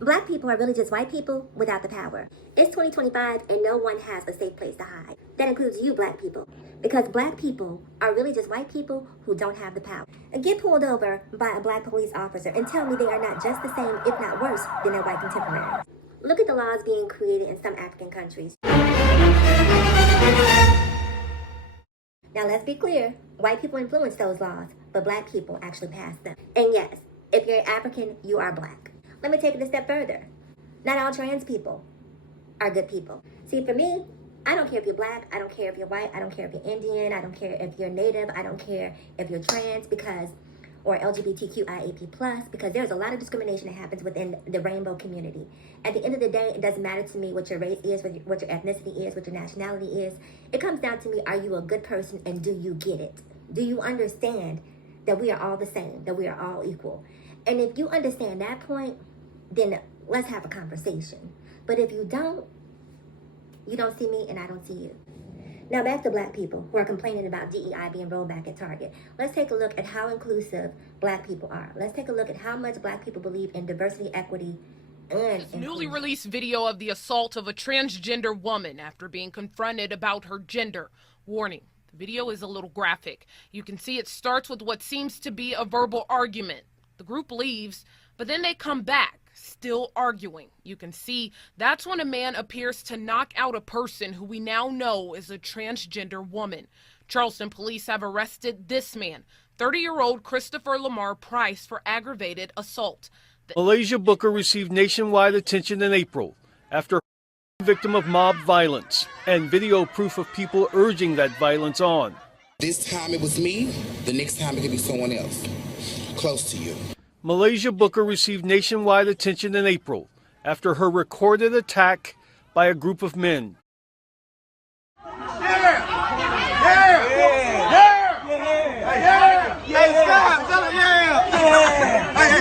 Black people are really just white people without the power. It's 2025 and no one has a safe place to hide. That includes you, black people. Because black people are really just white people who don't have the power. And get pulled over by a black police officer and tell me they are not just the same, if not worse, than their white contemporaries. Look at the laws being created in some African countries. Now let's be clear, white people influence those laws, but black people actually pass them. And yes, if you're African, you are black. Let me take it a step further. Not all trans people are good people. See, for me, I don't care if you're black, I don't care if you're white, I don't care if you're Indian, I don't care if you're native, I don't care if you're trans, or LGBTQIAP+, because there's a lot of discrimination that happens within the rainbow community. At the end of the day, it doesn't matter to me what your race is, what your ethnicity is, what your nationality is. It comes down to me, are you a good person and do you get it? Do you understand that we are all the same, that we are all equal? And if you understand that point, then let's have a conversation. But if you don't see me and I don't see you. Now back to black people who are complaining about DEI being rolled back at Target. Let's take a look at how inclusive black people are. Let's take a look at how much black people believe in diversity, equity, and this newly released video of the assault of a transgender woman after being confronted about her gender. Warning, the video is a little graphic. You can see it starts with what seems to be a verbal argument. The group leaves, but then they come back, still arguing. You can see that's when a man appears to knock out a person who we now know is a transgender woman. Charleston police have arrested this man, 30-year-old Christopher Lamar Price, for aggravated assault. Malaysia Booker received nationwide attention in April after a victim of mob violence and video proof of people urging that violence on. This time it was me, the next time it could be someone else close to you. Malaysia Booker received nationwide attention in April after her recorded attack by a group of men.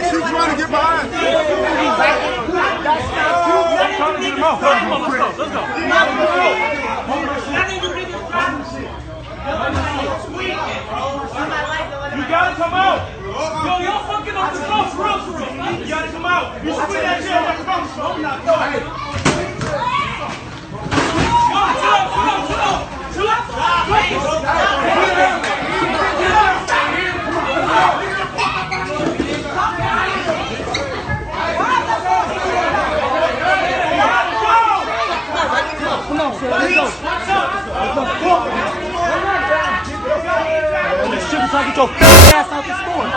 She's trying to get behind. You gotta come out. Yo, y'all fucking up the floor for real. You gotta come out. You split that shit like a phone show. Chill out. So I get your fat ass out the store.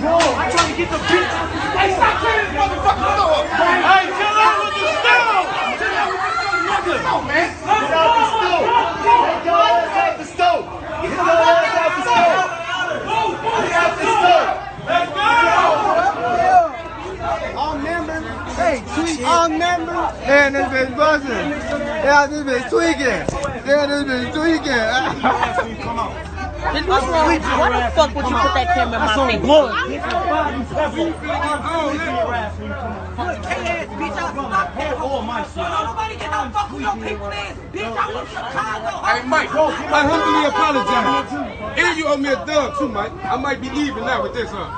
Bro, I'm trying to get the bitch out the store. Hey, stop cleaning this motherfucking store. Hey, chill out with the stove. Chill out with the stove, man. Let's go. Get your ass out the stove. Get your ass out the stove. Get out the stove. Let's go. All members. Hey, tweet all members. Man, this bitch buzzing. Yeah, this bitch tweaking. Yeah, this bitch tweaking. What's wrong? Why the fuck would you put that camera in my face? Hey, Mike, I humbly apologize. And you owe me a dub too, Mike. I might be leaving now with this, huh?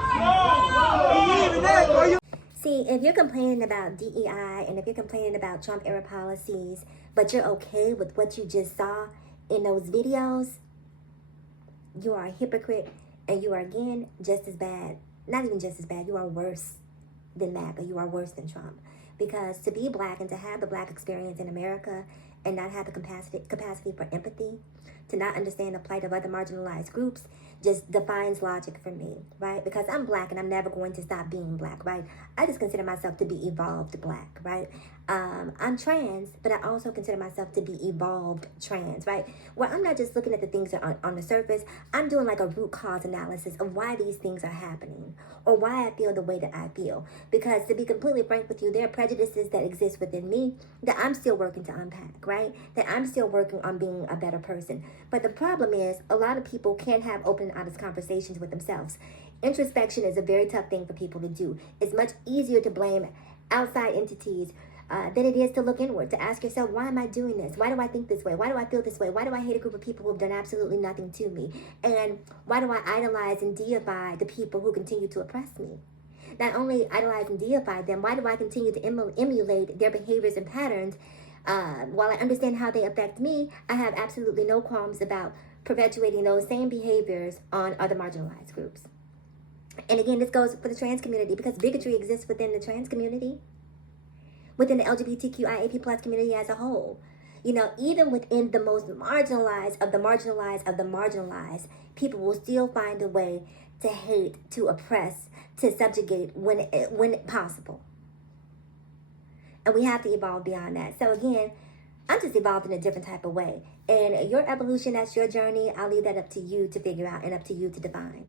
See, if you're complaining about DEI and if you're complaining about Trump-era policies, but you're okay with what you just saw in those videos, you are a hypocrite, and you are, again, just as bad. Not even just as bad. You are worse than MAGA. You are worse than Trump. Because to be black and to have the black experience in America and not have the capacity for empathy, to not understand the plight of other marginalized groups, just defines logic for me, right? Because I'm black and I'm never going to stop being black, right? I just consider myself to be evolved black, right? I'm trans, but I also consider myself to be evolved trans, right? Where I'm not just looking at the things that are on the surface, I'm doing like a root cause analysis of why these things are happening or why I feel the way that I feel. Because to be completely frank with you, there are prejudices that exist within me that I'm still working to unpack, right? That I'm still working on being a better person. But the problem is a lot of people can't have open and honest conversations with themselves. Introspection is a very tough thing for people to do. It's much easier to blame outside entities than it is to look inward, to ask yourself, why am I doing this? Why do I think this way? Why do I feel this way? Why do I hate a group of people who have done absolutely nothing to me? And why do I idolize and deify the people who continue to oppress me? not only idolize and deify them, why do I continue to emulate their behaviors and patterns? While I understand how they affect me, I have absolutely no qualms about perpetuating those same behaviors on other marginalized groups. And again, this goes for the trans community, because bigotry exists within the trans community, within the LGBTQIAP+ community as a whole. You know, even within the most marginalized of the marginalized of the marginalized, people will still find a way to hate, to oppress, to subjugate when possible. And we have to evolve beyond that. So again, I'm just evolved in a different type of way. And your evolution, that's your journey. I'll leave that up to you to figure out and up to you to define.